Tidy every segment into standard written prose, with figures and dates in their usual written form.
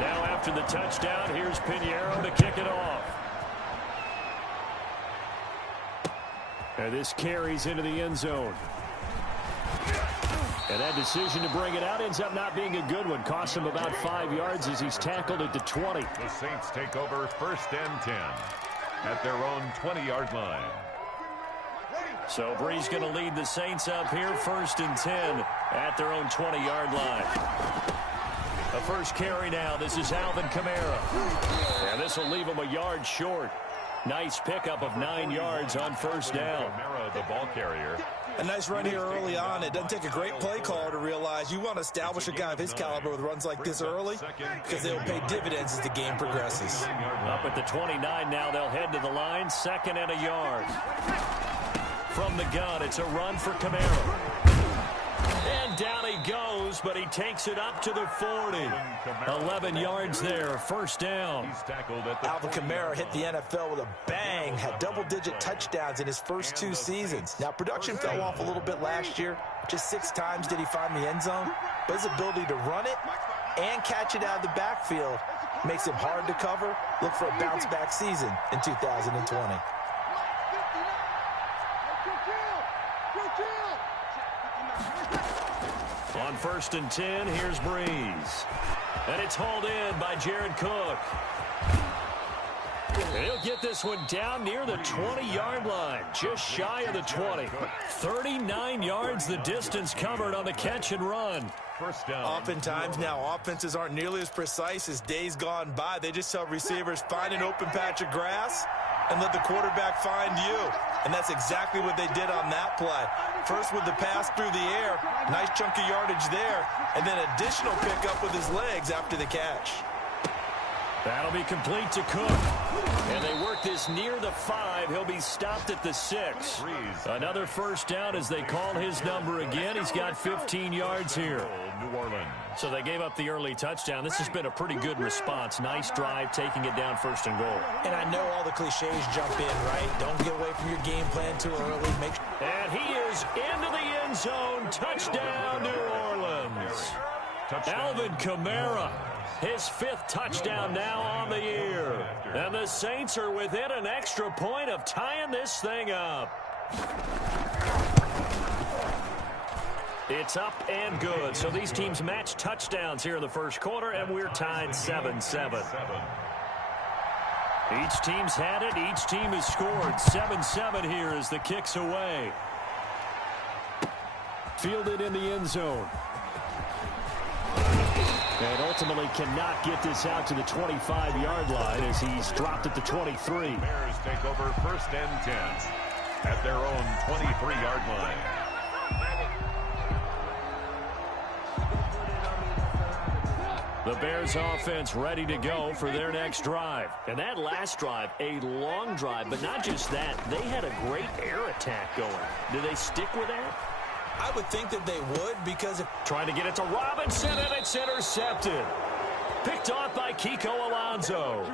Now after the touchdown, here's Pinheiro to kick it off. And this carries into the end zone. And that decision to bring it out ends up not being a good one. Cost him about 5 yards as he's tackled at the 20. The Saints take over 1st and 10 at their own 20-yard line. So Brees going to lead the Saints up here 1st and 10 at their own 20-yard line. The first carry now. This is Alvin Kamara. And this will leave him a yard short. Nice pickup of 9 yards on 1st down. Kamara, the ball carrier. A nice run here early on. It doesn't take a great play caller to realize you want to establish a guy of his caliber with runs like this early because they'll pay dividends as the game progresses. Up at the 29 now, they'll head to the line. 2nd and a yard. From the gun, it's a run for Kamara. And down he goes, but he takes it up to the 40. 11 yards there, 1st down. Alvin Kamara hit the NFL with a bang, had double-digit touchdowns in his first 2 seasons. Now, production fell off a little bit last year. Just 6 times did he find the end zone. But his ability to run it and catch it out of the backfield makes him hard to cover. Look for a bounce-back season in 2020. On 1st and 10, here's Brees. And it's hauled in by Jared Cook. And he'll get this one down near the 20-yard line, just shy of the 20. 39 yards the distance covered on the catch and run. 1st down. Oftentimes now, offenses aren't nearly as precise as days gone by. They just tell receivers, find an open patch of grass and let the quarterback find you. And that's exactly what they did on that play. First with the pass through the air, nice chunk of yardage there, and then additional pickup with his legs after the catch. That'll be complete to Cook. And they work this near the 5. He'll be stopped at the 6. Another 1st down as they call his number again. He's got 15 yards here. New Orleans. So they gave up the early touchdown. This has been a pretty good response. Nice drive, taking it down 1st and goal. And I know all the cliches jump in, right? Don't get away from your game plan too early. And he is into the end zone. Touchdown, New Orleans. Alvin Kamara. His 5th touchdown now on the year. And the Saints are within an extra point of tying this thing up. It's up and good. So these teams match touchdowns here in the 1st quarter, and we're tied 7-7. Each team's had it. Each team has scored. 7-7 here as the kick's away. Fielded in the end zone. And ultimately cannot get this out to the 25-yard line as he's dropped at the 23. Bears take over 1st and 10 at their own 23-yard line. The Bears offense ready to go for their next drive. And that last drive, a long drive, but not just that. They had a great air attack going. Do they stick with that? I would think that they would because if trying to get it to Robinson, and it's intercepted. Picked off by Kiko Alonso.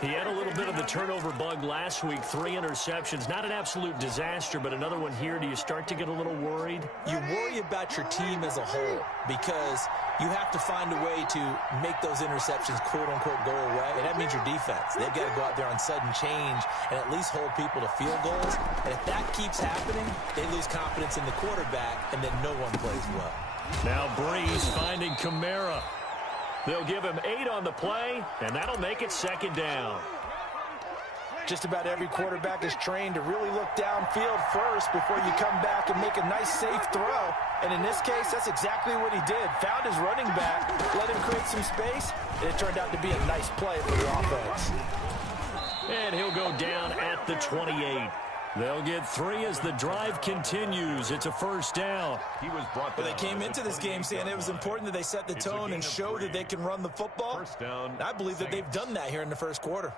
He had a little bit of the turnover bug last week. 3 interceptions. Not an absolute disaster, but another one here. Do you start to get a little worried? You worry about your team as a whole because you have to find a way to make those interceptions quote-unquote go away, and that means your defense. They've got to go out there on sudden change and at least hold people to field goals. And if that keeps happening, they lose confidence in the quarterback, and then no one plays well. Now Brees finding Kamara. They'll give him 8 on the play, and that'll make it 2nd down. Just about every quarterback is trained to really look downfield first before you come back and make a nice, safe throw. And in this case, that's exactly what he did. Found his running back, let him create some space, and it turned out to be a nice play for the offense. And he'll go down at the 28. They'll get 3 as the drive continues. It's a 1st down. He was brought down. But they came into this game saying it was important that they set the tone and show that they can run the football. 1st down. And I believe that they've done that here in the 1st quarter.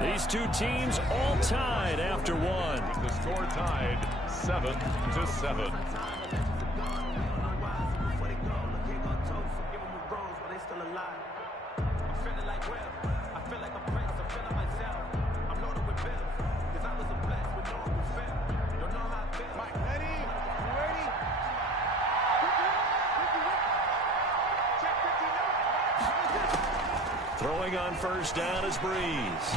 These two teams all tied after one. The score tied 7-7. hustle a lot. I'm feeling like Will. I feel like a prince. I'm feeling myself. I'm loaded with bills. Cause I was a blessed with no one was fair. Don't know how I feel. Mike, ready? You ready? Check 59. Throwing on first down is Breeze.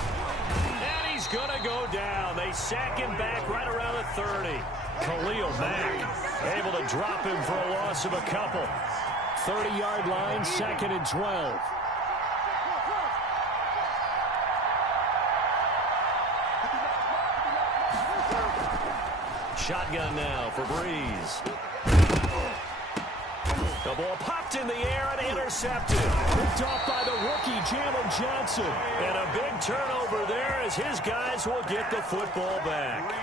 And he's going to go down. They sack him back right around the 30. Khalil Mack able to drop him for a loss of a couple. 30-yard line, 2nd and 12. Shotgun now for Breeze. The ball popped in the air and intercepted. Picked off by the rookie, Jalen Johnson. And a big turnover there as his guys will get the football back.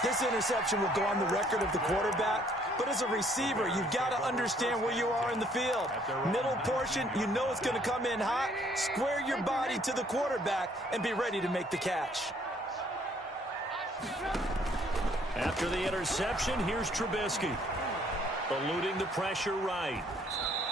This interception will go on the record of the quarterback, but as a receiver, you've got to understand where you are in the field. Middle portion, you know it's going to come in hot. Square your body to the quarterback and be ready to make the catch. After the interception, here's Trubisky. Eluding the pressure right.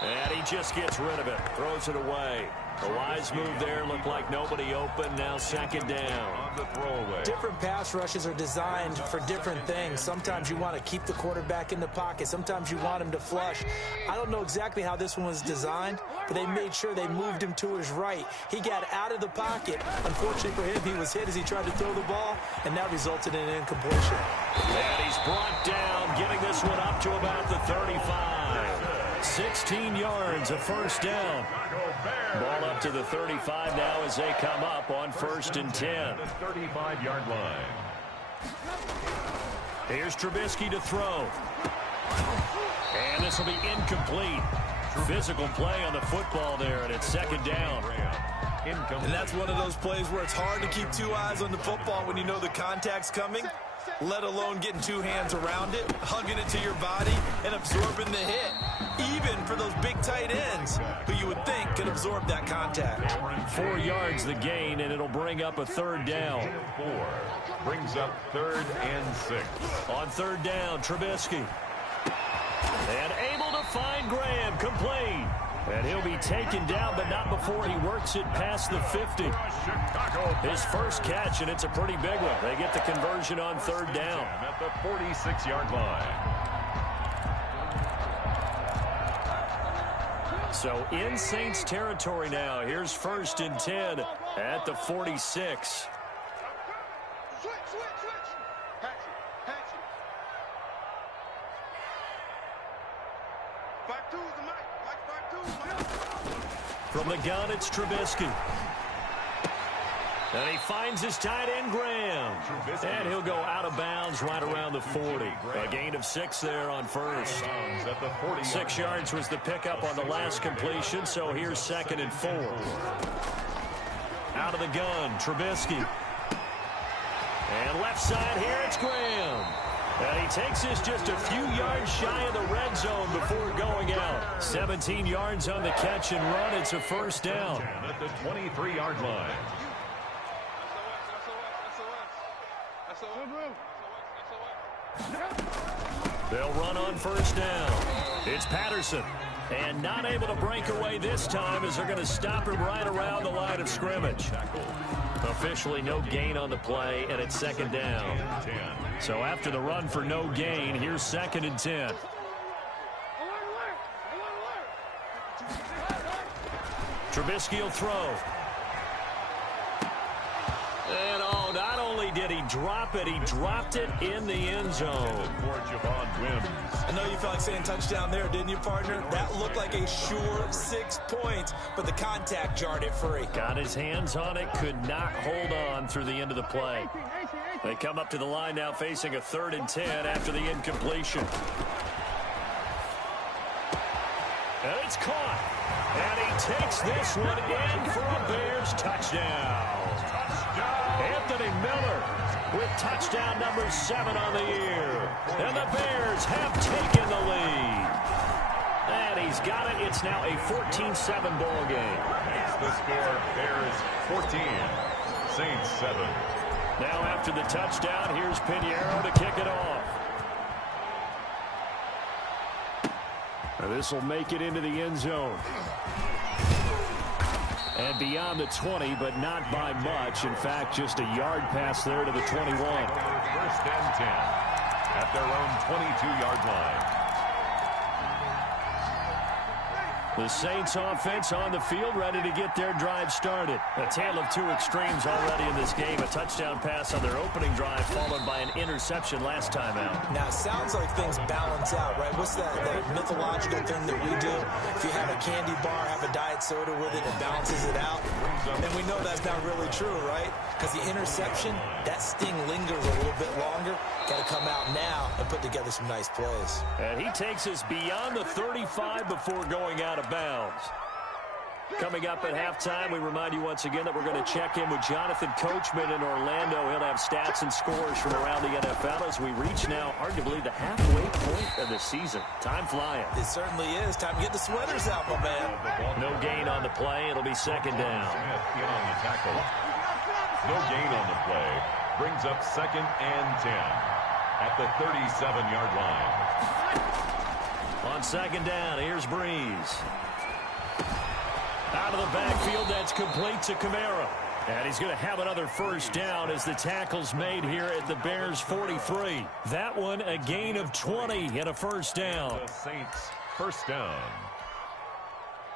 And he just gets rid of it. Throws it away. A wise move there. Looked like nobody open. Now 2nd down. On the throwaway. Different pass rushes are designed for different things. Sometimes you want to keep the quarterback in the pocket. Sometimes you want him to flush. I don't know exactly how this one was designed, but they made sure they moved him to his right. He got out of the pocket. Unfortunately for him, he was hit as he tried to throw the ball, and that resulted in an incompletion. And he's brought down, giving this one up to about the 35. 16 yards, a first down. Ball up to the 35 now as they come up on 1st and 10. The 35-yard line. Here's Trubisky to throw. And this will be incomplete. Physical play on the football there, and it's 2nd down. And that's one of those plays where it's hard to keep two eyes on the football when you know the contact's coming, let alone getting two hands around it, hugging it to your body, and absorbing the hit. Even for those big tight ends who you would think could absorb that contact. 4 yards the gain, and it'll bring up a 3rd down. 4 brings up 3rd and 6. On 3rd down, Trubisky. And able to find Graham, complete. And he'll be taken down, but not before he works it past the 50. His first catch, and it's a pretty big one. They get the conversion on 3rd down. At the 46-yard line. So in Saints territory now. Here's 1st and 10 at the 46. Switch. Hatch it. 5-2 is the mic. Mike 5-2. From the gun, it's Trubisky. And he finds his tight end, Graham. And he'll go out of bounds right around the 40. A gain of 6 there on 1st. 6 yards was the pickup on the last completion, so here's 2nd and 4. Out of the gun, Trubisky. And left side here, it's Graham. And he takes this just a few yards shy of the red zone before going out. 17 yards on the catch and run. It's a 1st down. At the 23-yard line. They'll run on 1st down. It's Patterson. And not able to break away this time as they're going to stop him right around the line of scrimmage. Officially no gain on the play, and it's 2nd down. So after the run for no gain, here's 2nd and 10. Trubisky will throw. And not only did he drop it, he dropped it in the end zone. I know you felt like saying touchdown there, didn't you, partner? That looked like a sure 6 points, but the contact jarred it free. Got his hands on it, could not hold on through the end of the play. They come up to the line now facing a 3rd and 10 after the incompletion. And it's caught. And he takes this one in for a Bears touchdown. Anthony Miller with touchdown number 7 on the year. And the Bears have taken the lead. And he's got it. It's now a 14-7 ball game. The score, Bears 14, Saints 7. Now after the touchdown, here's Pinheiro to kick it off. This will make it into the end zone. And beyond the 20, but not by much. In fact, just a yard pass there to the 21. First and 10 at their own 22-yard line. The Saints offense on the field, ready to get their drive started. A tale of two extremes already in this game. A touchdown pass on their opening drive, followed by an interception last time out. Now, it sounds like things balance out, right? What's that mythological thing that we do? If you have a candy bar, have a diet soda with it, it balances it out. And we know that's not really true, right? Because the interception, that sting lingers a little bit longer. Got to come out now and put together some nice plays. And he takes us beyond the 35 before going out of bounds. Coming up at halftime, we remind you once again that we're going to check in with Jonathan Coachman in Orlando. He'll have stats and scores from around the NFL as we reach now, arguably, the halfway point of the season. Time flying. It certainly is. Time to get the sweaters out, my man. No gain on the play. It'll be second down. Smith in on the tackle. No gain on the play. Brings up second and 10 at the 37-yard line. On second down, here's Breeze. Out of the backfield, that's complete to Kamara. And he's going to have another first down as the tackle's made here at the Bears' 43. That one, a gain of 20 and a first down. The Saints, first down.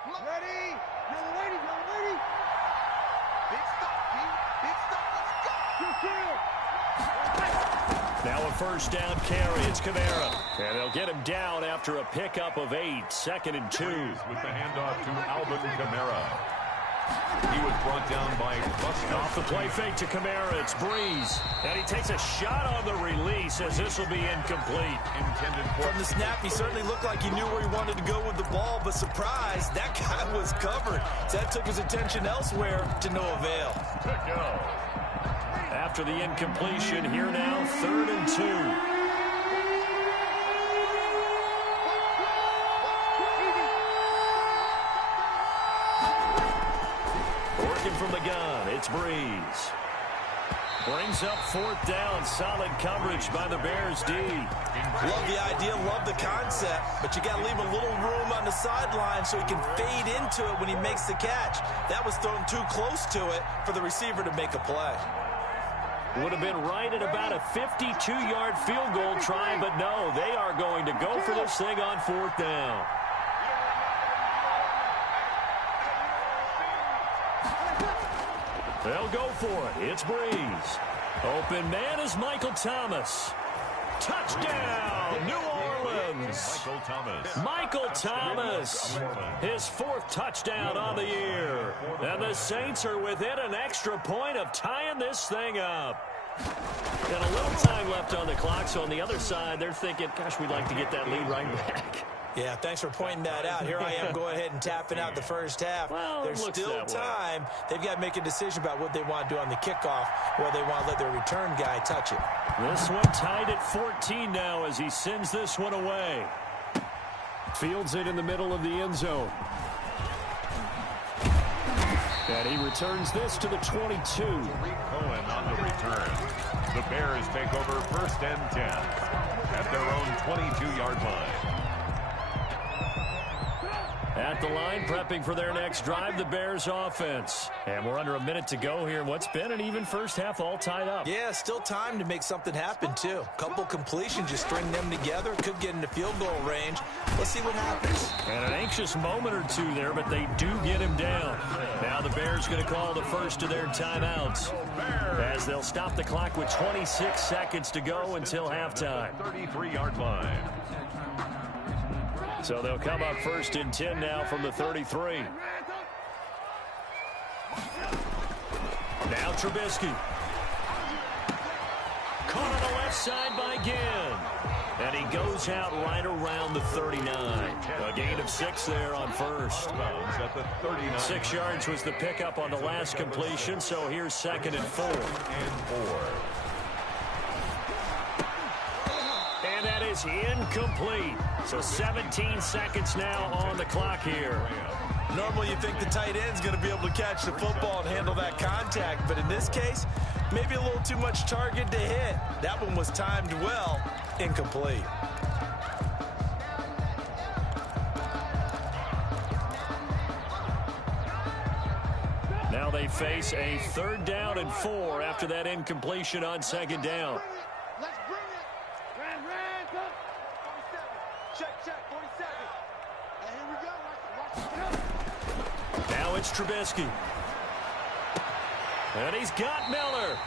Ready? You're ready, you're ready. Big stop, big stop, let's go. Now a first down carry. It's Kamara. And they'll get him down after a pickup of 8. Second and 2. With the handoff to Alvin Kamara. He was brought down by Buster. Off the play fake to Kamara. It's Breeze. And he takes a shot on the release as this will be incomplete. Intended for From the snap, he certainly looked like he knew where he wanted to go with the ball, but surprise, that guy was covered. So that took his attention elsewhere to no avail. to go. After the incompletion, here now, 3rd and 2. Working from the gun, it's Breeze. Brings up 4th down, solid coverage by the Bears D. Love the idea, love the concept, but you got to leave a little room on the sideline so he can fade into it when he makes the catch. That was thrown too close to it for the receiver to make a play. Would have been right at about a 52-yard field goal try, but no, they are going to go for this thing on 4th down. They'll go for it. It's Breeze. Open man is Michael Thomas. Touchdown, New Orleans. Michael Thomas, his 4th touchdown on the year. And the Saints are within an extra point of tying this thing up. Got a little time left on the clock, so on the other side, they're thinking, gosh, we'd like to get that lead right back. Yeah, thanks for pointing that out. Here I am going ahead and tapping out the first half. Well, there's still time. They've got to make a decision about what they want to do on the kickoff, or they want to let their return guy touch it. This one tied at 14 now as he sends this one away. Fields it in the middle of the end zone. And he returns this to the 22. Cohen on the return. The Bears take over 1st and 10 at their own 22-yard line. At the line, prepping for their next drive, the Bears offense. And we're under a minute to go here in what's been an even first half, all tied up. Yeah, still time to make something happen, too. Couple completions, just string them together. Could get into field goal range. Let's see what happens. And an anxious moment or two there, but they do get him down. Now the Bears going to call the first of their timeouts as they'll stop the clock with 26 seconds to go until halftime. 33-yard line. So they'll come up 1st and 10 now from the 33. Now Trubisky. Caught on the left side by Ginn. And he goes out right around the 39. A gain of 6 there on first. At the 39. 6 yards was the pickup on the last completion, so here's 2nd and 4. And that is incomplete. So 17 seconds now on the clock here. Normally you think the tight end's going to be able to catch the football and handle that contact, but in this case, maybe a little too much target to hit. That one was timed well, incomplete. they face a 3rd down and 4 after that incompletion on 2nd down. Let's bring it. Ran, go. 47. Check, 47. And here we go. Watch it. Now it's Trubisky. And he's got Miller.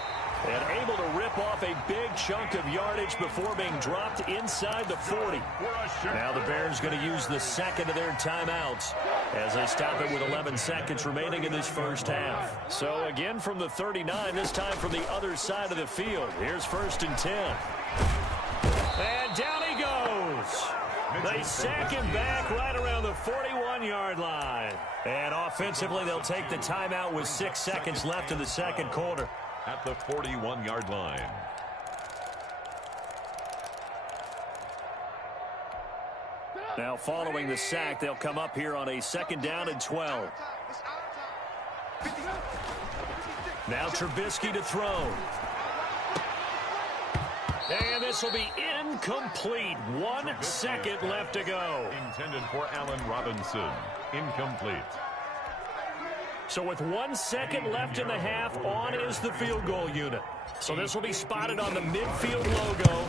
And able to rip off a big chunk of yardage before being dropped inside the 40. Now the Bears going to use the 2nd of their timeouts as they stop it with 11 seconds remaining in this first half. So again from the 39, this time from the other side of the field. Here's 1st and 10. And down he goes. They sack him back right around the 41-yard line. And offensively, they'll take the timeout with 6 seconds left in the 2nd quarter. At the 41-yard line. Now following the sack, they'll come up here on a 2nd down and 12. Now Trubisky to throw. And this will be incomplete. 1 second left to go. Intended for Allen Robinson. Incomplete. So with 1 second left in the half, on is the field goal unit. So this will be spotted on the midfield logo.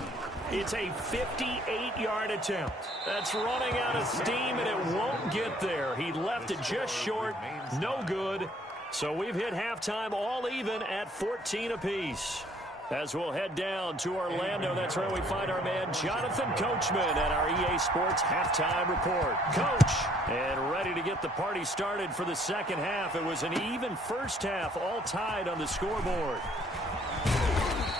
It's a 58-yard attempt. That's running out of steam, and it won't get there. He left it just short. No good. So we've hit halftime all even at 14 apiece. As we'll head down to Orlando, that's where we find our man Jonathan Coachman at our EA Sports Halftime Report. Coach, and ready to get the party started for the 2nd half. It was an even first half, all tied on the scoreboard.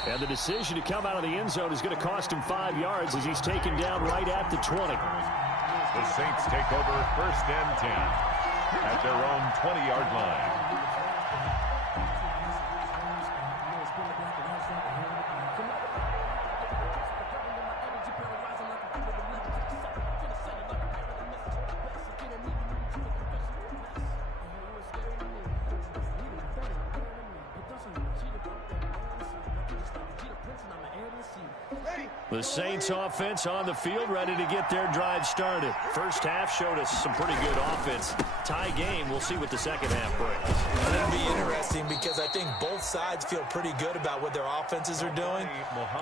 And the decision to come out of the end zone is going to cost him 5 yards as he's taken down right at the 20. The Saints take over 1st and 10 at their own 20-yard line. The Saints offense on the field, ready to get their drive started. First half showed us some pretty good offense. Tie game. We'll see what the 2nd half brings. It'll be interesting because I think both sides feel pretty good about what their offenses are doing.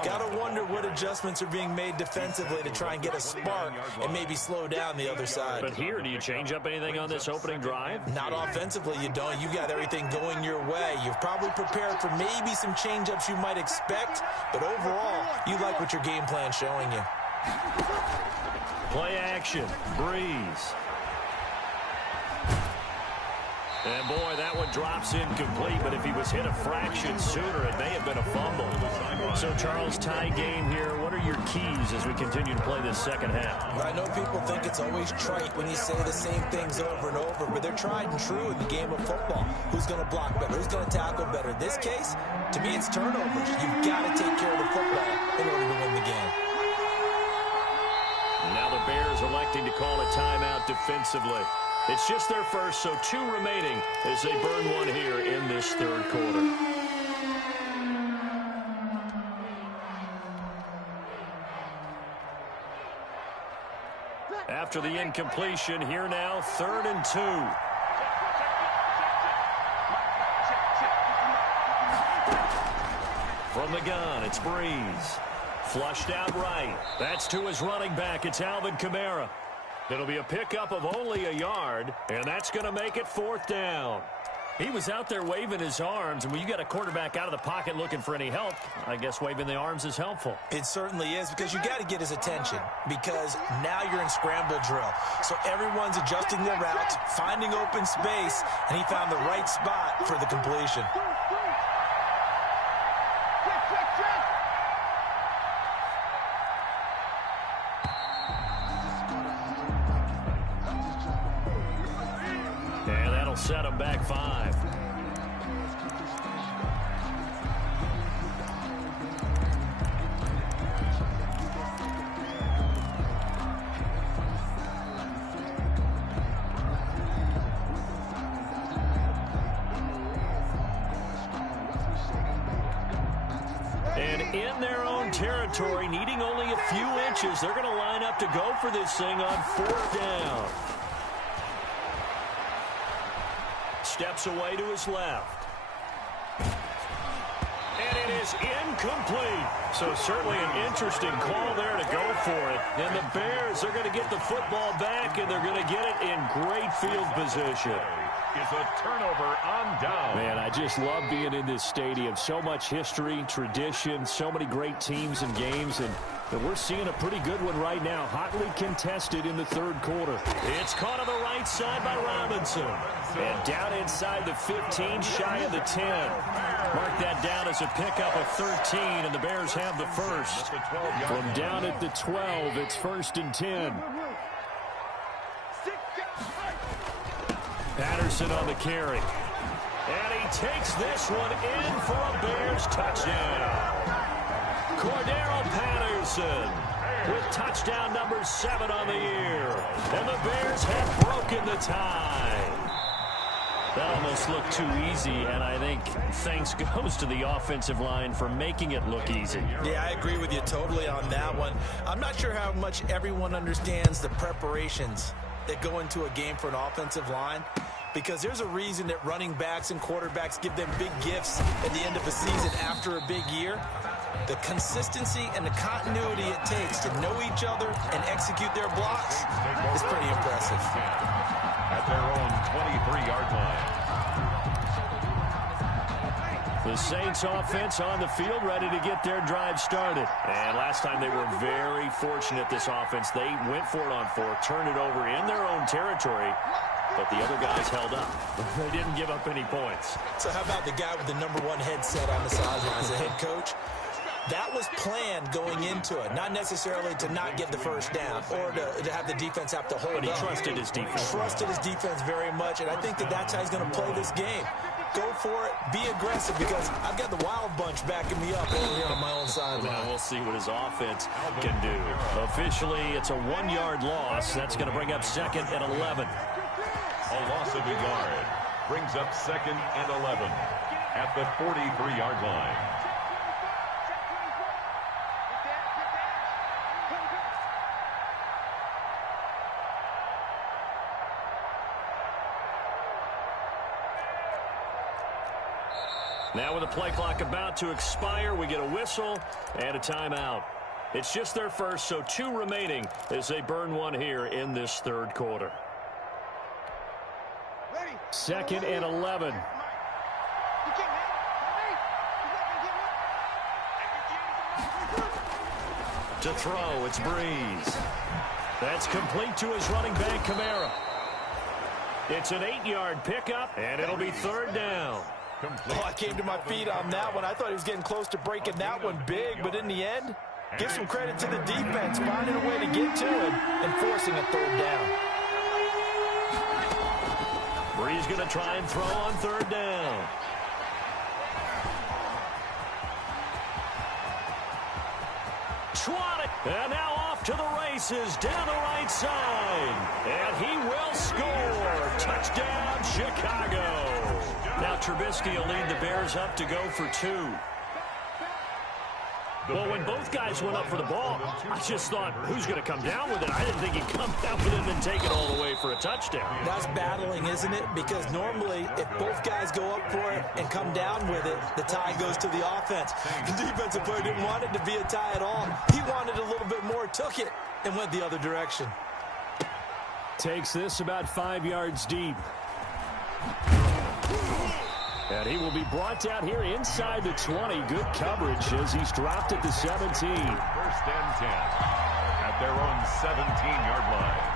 Got to wonder what adjustments are being made defensively to try and get a spark and maybe slow down the other side. But here, do you change up anything on this opening drive? Not offensively, you don't. You got everything going your way. You've probably prepared for maybe some change-ups you might expect, but overall, you like what your game plan showing you. Play action. Breeze. And boy, that one drops incomplete, but if he was hit a fraction sooner, it may have been a fumble. So, Charles, tie game here. What are your keys as we continue to play this 2nd half? I know people think it's always trite when you say the same things over and over, but they're tried and true in the game of football. Who's going to block better? Who's going to tackle better? In this case, to me, it's turnovers. You've got to take care of the football in order to win the game. And now the Bears electing to call a timeout defensively. It's just their first, so 2 remaining as they burn one here in this 3rd quarter. After the incompletion, here now, 3rd and 2. From the gun, it's Breeze. Flushed out right. That's to his running back. It's Alvin Kamara. It'll be a pickup of only a yard, and that's going to make it 4th down. He was out there waving his arms, and when you got a quarterback out of the pocket looking for any help, I guess waving the arms is helpful. It certainly is, because you got to get his attention, because now you're in scramble drill. So everyone's adjusting their routes, finding open space, and he found the right spot for the completion. Set him back 5. And in their own territory, needing only a few inches, they're going to line up to go for this thing on 4th down. steps away to his left. And it is incomplete. So certainly an interesting call there to go for it. And the Bears are going to get the football back, and they're going to get it in great field position. Is a turnover on down. Man, I just love being in this stadium. So much history, tradition, so many great teams and games, and we're seeing a pretty good one right now. Hotly contested in the third quarter. It's caught on the right side by Robinson. And down inside the 15, shy of the 10. Mark that down as a pickup of 13, and the Bears have the first. From down at the 12, it's 1st and 10. Patterson on the carry. And he takes this one in for a Bears touchdown. Cordero Patterson with touchdown number 7 on the year. And the Bears have broken the tie. That almost looked too easy, and I think thanks goes to the offensive line for making it look easy. Yeah, I agree with you totally on that one. I'm not sure how much everyone understands the preparations that go into a game for an offensive line, because there's a reason that running backs and quarterbacks give them big gifts at the end of a season after a big year. The consistency and the continuity it takes to know each other and execute their blocks is pretty impressive. At their own 23-yard line. The Saints offense on the field, ready to get their drive started. And last time they were very fortunate, this offense. They went for it on 4, turned it over in their own territory, but the other guys held up. They didn't give up any points. So how about the guy with the #1 headset on the sideline as a head coach? That was planned going into it, not necessarily to not get the first down or to have the defense have to hold up. But he trusted his defense. Trusted his defense very much, and I think that's how he's going to play this game. Go for it, be aggressive, because I've got the Wild Bunch backing me up over here on my own sideline. Now we'll see what his offense can do. Officially, it's a 1-yard loss. That's going to bring up 2nd and 11. A loss of a yard brings up 2nd and 11 at the 43-yard line. Now with the play clock about to expire, we get a whistle and a timeout. It's just their first, so 2 remaining as they burn one here in this third quarter. 2nd and 11. To throw, it's Breeze. That's complete to his running back, Kamara. It's an 8-yard pickup, and it'll be 3rd down. Oh, I came to my feet on that one. I thought he was getting close to breaking that one big, but in the end, give some credit to the defense, finding a way to get to it and forcing a 3rd down. Breeze going to try and throw on 3rd down. Swat it, and now off to the races down the right side. And he will score. Touchdown, Chicago. Now Trubisky will lead the Bears up to go for 2. Well, when both guys went up for the ball, I just thought, who's going to come down with it? I didn't think he'd come down with it and then take it all the way for a touchdown. That's battling, isn't it? Because normally, if both guys go up for it and come down with it, the tie goes to the offense. The defensive player didn't want it to be a tie at all. He wanted a little bit more, took it, and went the other direction. Takes this about 5 yards deep. And he will be brought down here inside the 20. Good coverage as he's dropped at the 17. 1st and 10 at their own 17-yard line.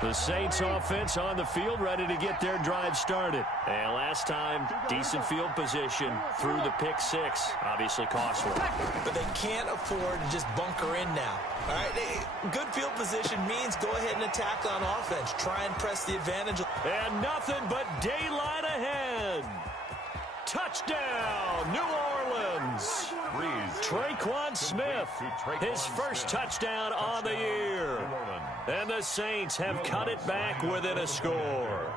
The Saints offense on the field, ready to get their drive started. And last time, decent field position through the pick 6. Obviously costly. But they can't afford to just bunker in now. All right, good field position means go ahead and attack on offense. Try and press the advantage. And nothing but daylight ahead. Touchdown, New Orleans. Traquan Smith, his first touchdown on the year. And the Saints have cut it back within a score.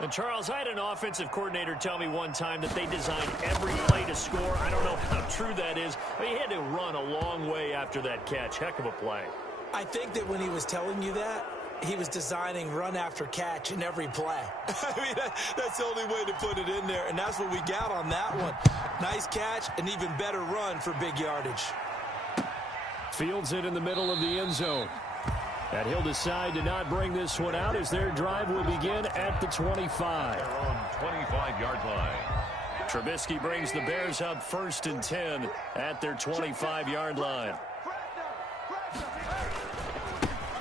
And, Charles, I had an offensive coordinator tell me one time that they designed every play to score. I don't know how true that is. I mean, he had to run a long way after that catch. Heck of a play. I think that when he was telling you that, he was designing run after catch in every play. I mean, that's the only way to put it in there, and that's what we got on that one. Nice catch, an even better run for big yardage. Fields it in the middle of the end zone. And he'll decide to not bring this one out as their drive will begin at the 25. They're on 25-yard line. Trubisky brings the Bears up 1st and 10 at their 25-yard line.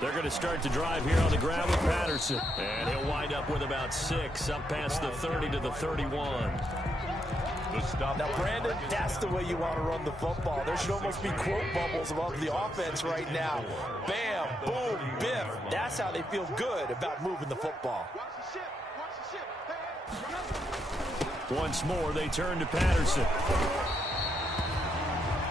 They're going to start the drive here on the ground with Patterson. And he'll wind up with about 6, up past the 30 to the 31. Now, Brandon, that's the way you want to run the football. There should almost be quote bubbles above the offense right now. Bam, boom, biff. That's how they feel good about moving the football. Once more, they turn to Patterson.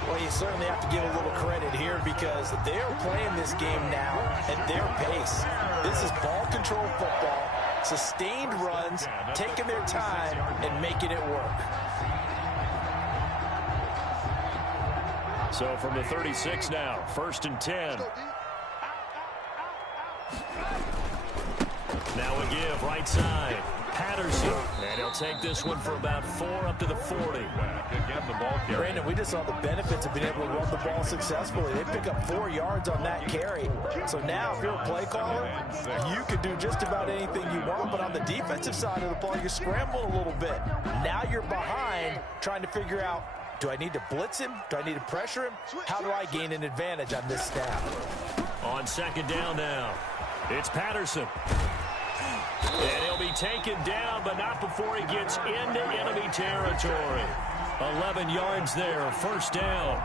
Well, you certainly have to give a little credit here because they're playing this game now at their pace. This is ball control football, sustained runs, taking their time and making it work. So from the 36 now, 1st and 10. Now a give, right side. Patterson. And he'll take this one for about 4 up to the 40. Again, the ball carry. Brandon, we just saw the benefits of being able to run the ball successfully. They pick up 4 yards on that carry. So now if you're a play caller, you can do just about anything you want. But on the defensive side of the ball, you scramble a little bit. Now you're behind trying to figure out, do I need to blitz him? Do I need to pressure him? How do I gain an advantage on this snap? On 2nd down now, it's Patterson. And he'll be taken down, but not before he gets into enemy territory. 11 yards there, 1st down.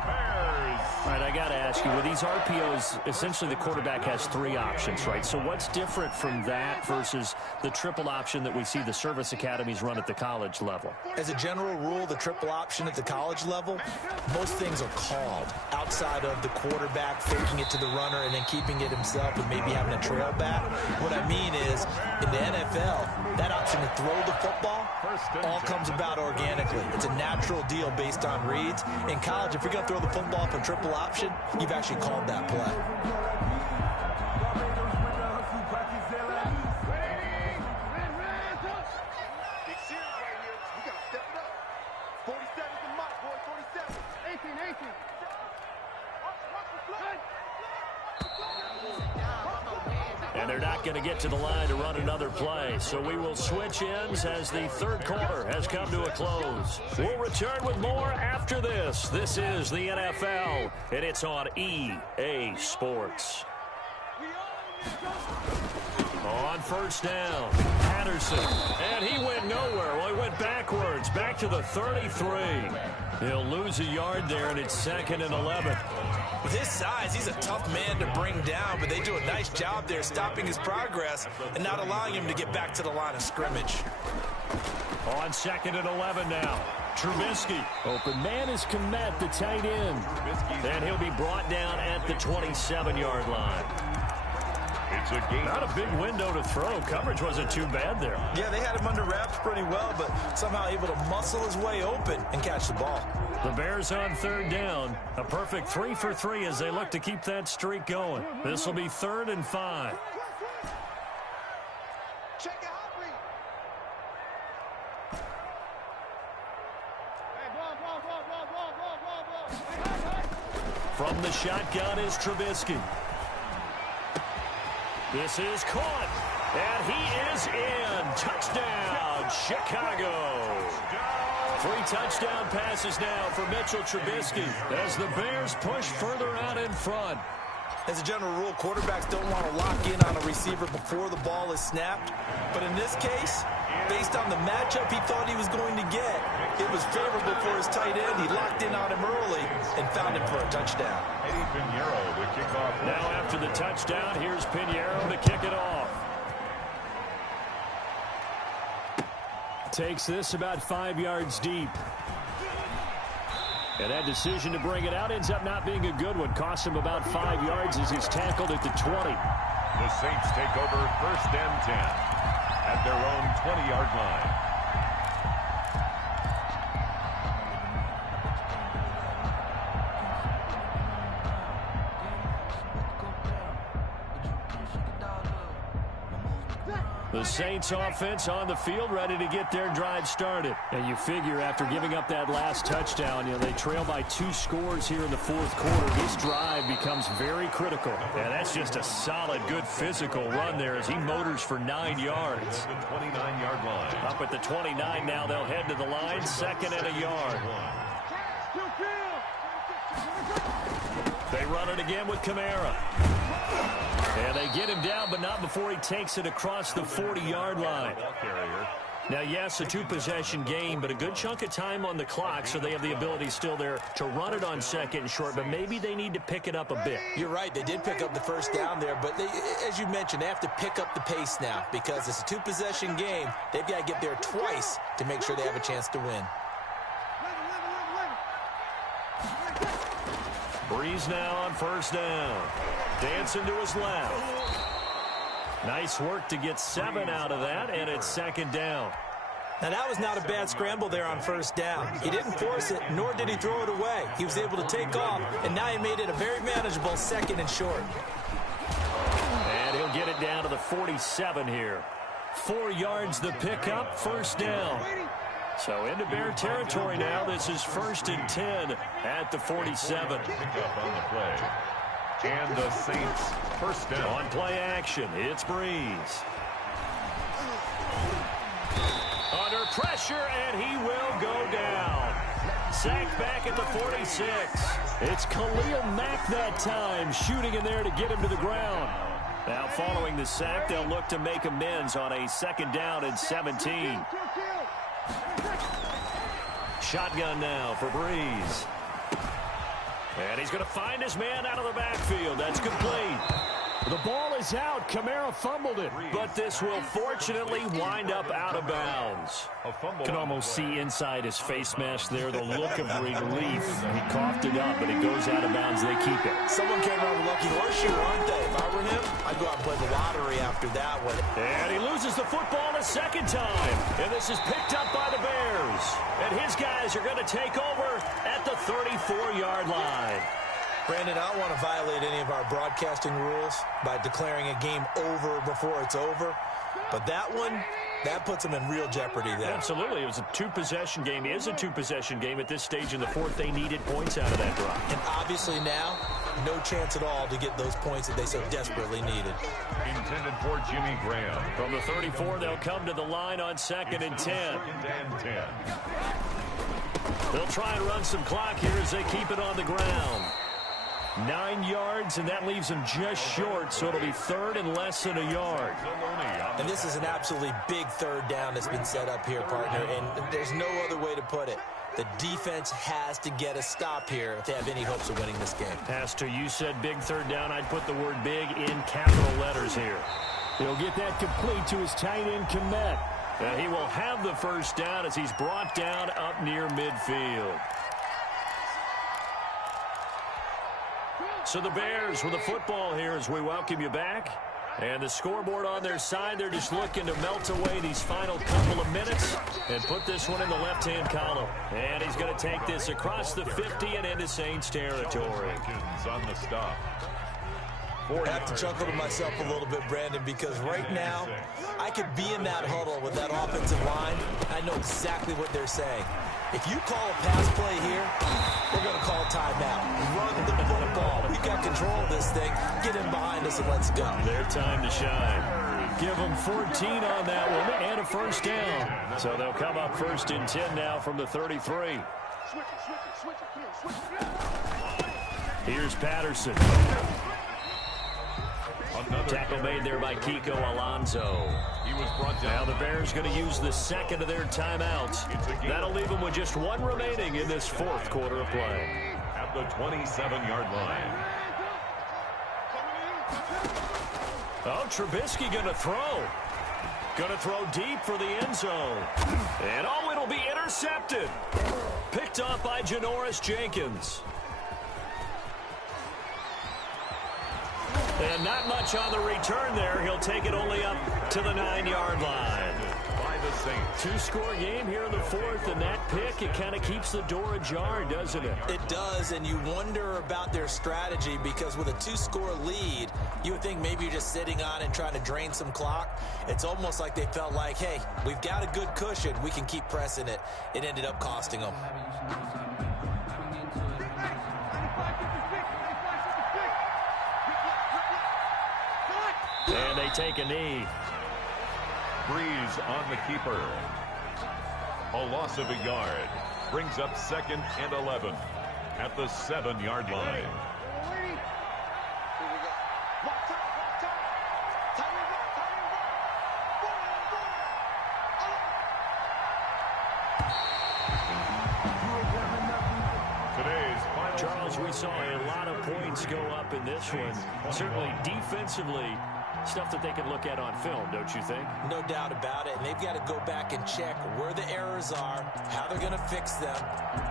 All right, I got to ask you, with these RPOs, essentially the quarterback has 3 options, right? So what's different from that versus the triple option that we see the service academies run at the college level? As a general rule, the triple option at the college level, most things are called outside of the quarterback faking it to the runner and then keeping it himself and maybe having a trail back. What I mean is, in the NFL, that option to throw the football all comes about organically. It's a natural deal based on reads. In college, if you're going to throw the football for triple option, you've actually called that play. Big series right here. We got to step it up. 47's the mark, boy. 47. 18. And they're not going to get to the line to run another play. So we will switch ends as the 3rd quarter has come to a close. We'll return with more after this. This is the NFL, and it's on EA Sports. On 1st down, Patterson. And he went nowhere. Well, he went backwards, back to the 33. He'll lose a yard there, and it's 2nd and 11. With his size, he's a tough man to bring down, but they do a nice job there stopping his progress and not allowing him to get back to the line of scrimmage. On 2nd and 11 now, Trubisky. Open man is Kmet, the tight end. And he'll be brought down at the 27-yard line. It's a game. Not a big window to throw. Coverage wasn't too bad there. Yeah, they had him under wraps pretty well, but somehow able to muscle his way open and catch the ball. The Bears on 3rd down. A perfect 3 for 3 as they look to keep that streak going. This will be 3rd and 5. Check it out, Reed. From the shotgun is Trubisky. This is caught, and he is in. Touchdown, Chicago. 3 touchdown passes now for Mitchell Trubisky as the Bears push further out in front. As a general rule, quarterbacks don't want to lock in on a receiver before the ball is snapped. But in this case, based on the matchup he thought he was going to get, it was favorable for his tight end. He locked in on him early and found him for a touchdown. Eddie Pinheiro, the kickoff. Now after the touchdown, here's Pinheiro to kick it off. Takes this about 5 yards deep. And that decision to bring it out ends up not being a good one. Costs him about 5 yards as he's tackled at the 20. The Saints take over 1st and 10. at their own 20-yard line. The Saints offense on the field, ready to get their drive started. And you figure after giving up that last touchdown, they trail by 2 scores here in the fourth quarter. This drive becomes very critical. Yeah, that's just a solid, good physical run there as he motors for 9 yards. The 29-yard line. Up at the 29 now, they'll head to the line, 2nd and a yard. They run it again with Kamara. And they get him down, but not before he takes it across the 40-yard line. Now, yes, a 2-possession game, but a good chunk of time on the clock, so they have the ability still there to run it on 2nd and short, but maybe they need to pick it up a bit. You're right. They did pick up the first down there, but as you mentioned, they have to pick up the pace now because it's a 2-possession game. They've got to get there twice to make sure they have a chance to win. Breeze now on 1st down. Dancing to his left. Nice work to get 7 out of that, and it's 2nd down. Now, that was not a bad scramble there on 1st down. He didn't force it, nor did he throw it away. He was able to take off, and now he made it a very manageable 2nd and short. And he'll get it down to the 47 here. 4 yards the pickup, 1st down. So into Bear territory now. This is 1st and 10 at the 47. Pick up on the play. And the Saints 1st down. On play action, it's Breeze. Under pressure, and he will go down. Sacked back at the 46. It's Khalil Mack that time, shooting in there to get him to the ground. Now following the sack, they'll look to make amends on a 2nd down and 17. Shotgun now for Breeze. And he's going to find his man out of the backfield. That's complete. The ball is out. Kamara fumbled it. But this will fortunately wind up out of bounds. Can almost see inside his face mask there the look of relief. He coughed it up, but it goes out of bounds. They keep it. Someone came around with lucky horseshoe, aren't they? If I were him, I'd go out and play the lottery after that one. And he loses the football a 2nd time. And this is picked up by the Bears. And his guys are going to take over at the 34-yard line. Brandon, I don't want to violate any of our broadcasting rules by declaring a game over before it's over. But that one, that puts them in real jeopardy there. Absolutely. It was a 2-possession game. It is a 2-possession game at this stage in the 4th. They needed points out of that drive. And obviously now, no chance at all to get those points that they so desperately needed. Intended for Jimmy Graham. From the 34, they'll come to the line on 2nd and 10. 2nd and 10. They'll try and run some clock here as they keep it on the ground. 9 yards, and that leaves him just short, so it'll be 3rd and less than a yard. And this is an absolutely big 3rd down that's been set up here, partner, and there's no other way to put it. The defense has to get a stop here if they have any hopes of winning this game. Pastor, you said big 3rd down. I'd put the word big in capital letters here. He'll get that complete to his tight end, Kmet. He will have the 1st down as he's brought down up near midfield. So the Bears with the football here as we welcome you back. And the scoreboard on their side, they're just looking to melt away these final couple of minutes and put this one in the left-hand column. And he's going to take this across the 50 and into Saints territory. On the stop. I have to chuckle to myself a little bit, Brandon, because right now I could be in that huddle with that offensive line. I know exactly what they're saying. If you call a pass play here, we're going to call timeout. Run the football. We've got control of this thing. Get in behind us and let's go. Their time to shine. Give them 14 on that one and a 1st down. So they'll come up 1st and 10 now from the 33. Here's Patterson. Tackle made there by Kiko Alonso. He was brought down. Now the Bears going to use the 2nd of their timeouts. That'll leave them with just 1 remaining in this 4th quarter of play. At the 27-yard line. Oh, Trubisky going to throw. Going to throw deep for the end zone. And oh, it'll be intercepted. Picked up by Janoris Jenkins. And not much on the return there. He'll take it only up to the 9-yard line. By the Saints. Two-score game here in the fourth, and that pick, it kind of keeps the door ajar, doesn't it? It does, and you wonder about their strategy because with a 2-score lead, you would think maybe you're just sitting on and trying to drain some clock. It's almost like they felt like, hey, we've got a good cushion. We can keep pressing it. It ended up costing them. And they take a knee. Breeze on the keeper. A loss of a yard. Brings up 2nd and 11 at the 7-yard line. Charles, we saw a lot of points go up in this one. Certainly defensively, stuff that they can look at on film, don't you think? No doubt about it, and they've got to go back and check where the errors are, how they're going to fix them,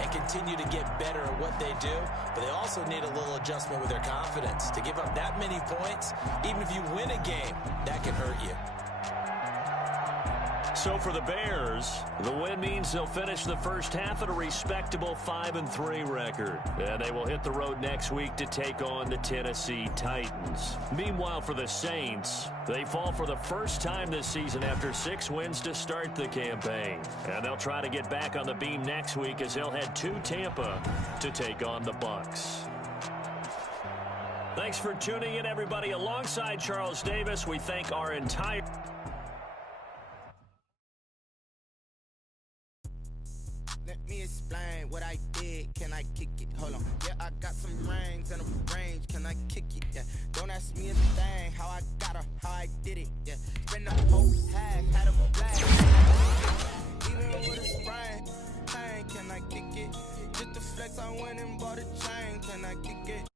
and continue to get better at what they do. But they also need a little adjustment with their confidence. To give up that many points, even if you win a game, that can hurt you. So for the Bears, the win means they'll finish the first half at a respectable 5-3 record. And they will hit the road next week to take on the Tennessee Titans. Meanwhile, for the Saints, they fall for the first time this season after 6 wins to start the campaign. And they'll try to get back on the beam next week as they'll head to Tampa to take on the Bucs. Thanks for tuning in, everybody. Alongside Charles Davis, we thank our entire... Let me explain what I did. Can I kick it? Hold on. Yeah, I got some rings and a range. Can I kick it? Yeah. Don't ask me a thing. How I got her, how I did it. Yeah. Spend the whole half, had a blast. Even with a sprain, can I kick it? Just to flex, I went and bought a chain. Can I kick it?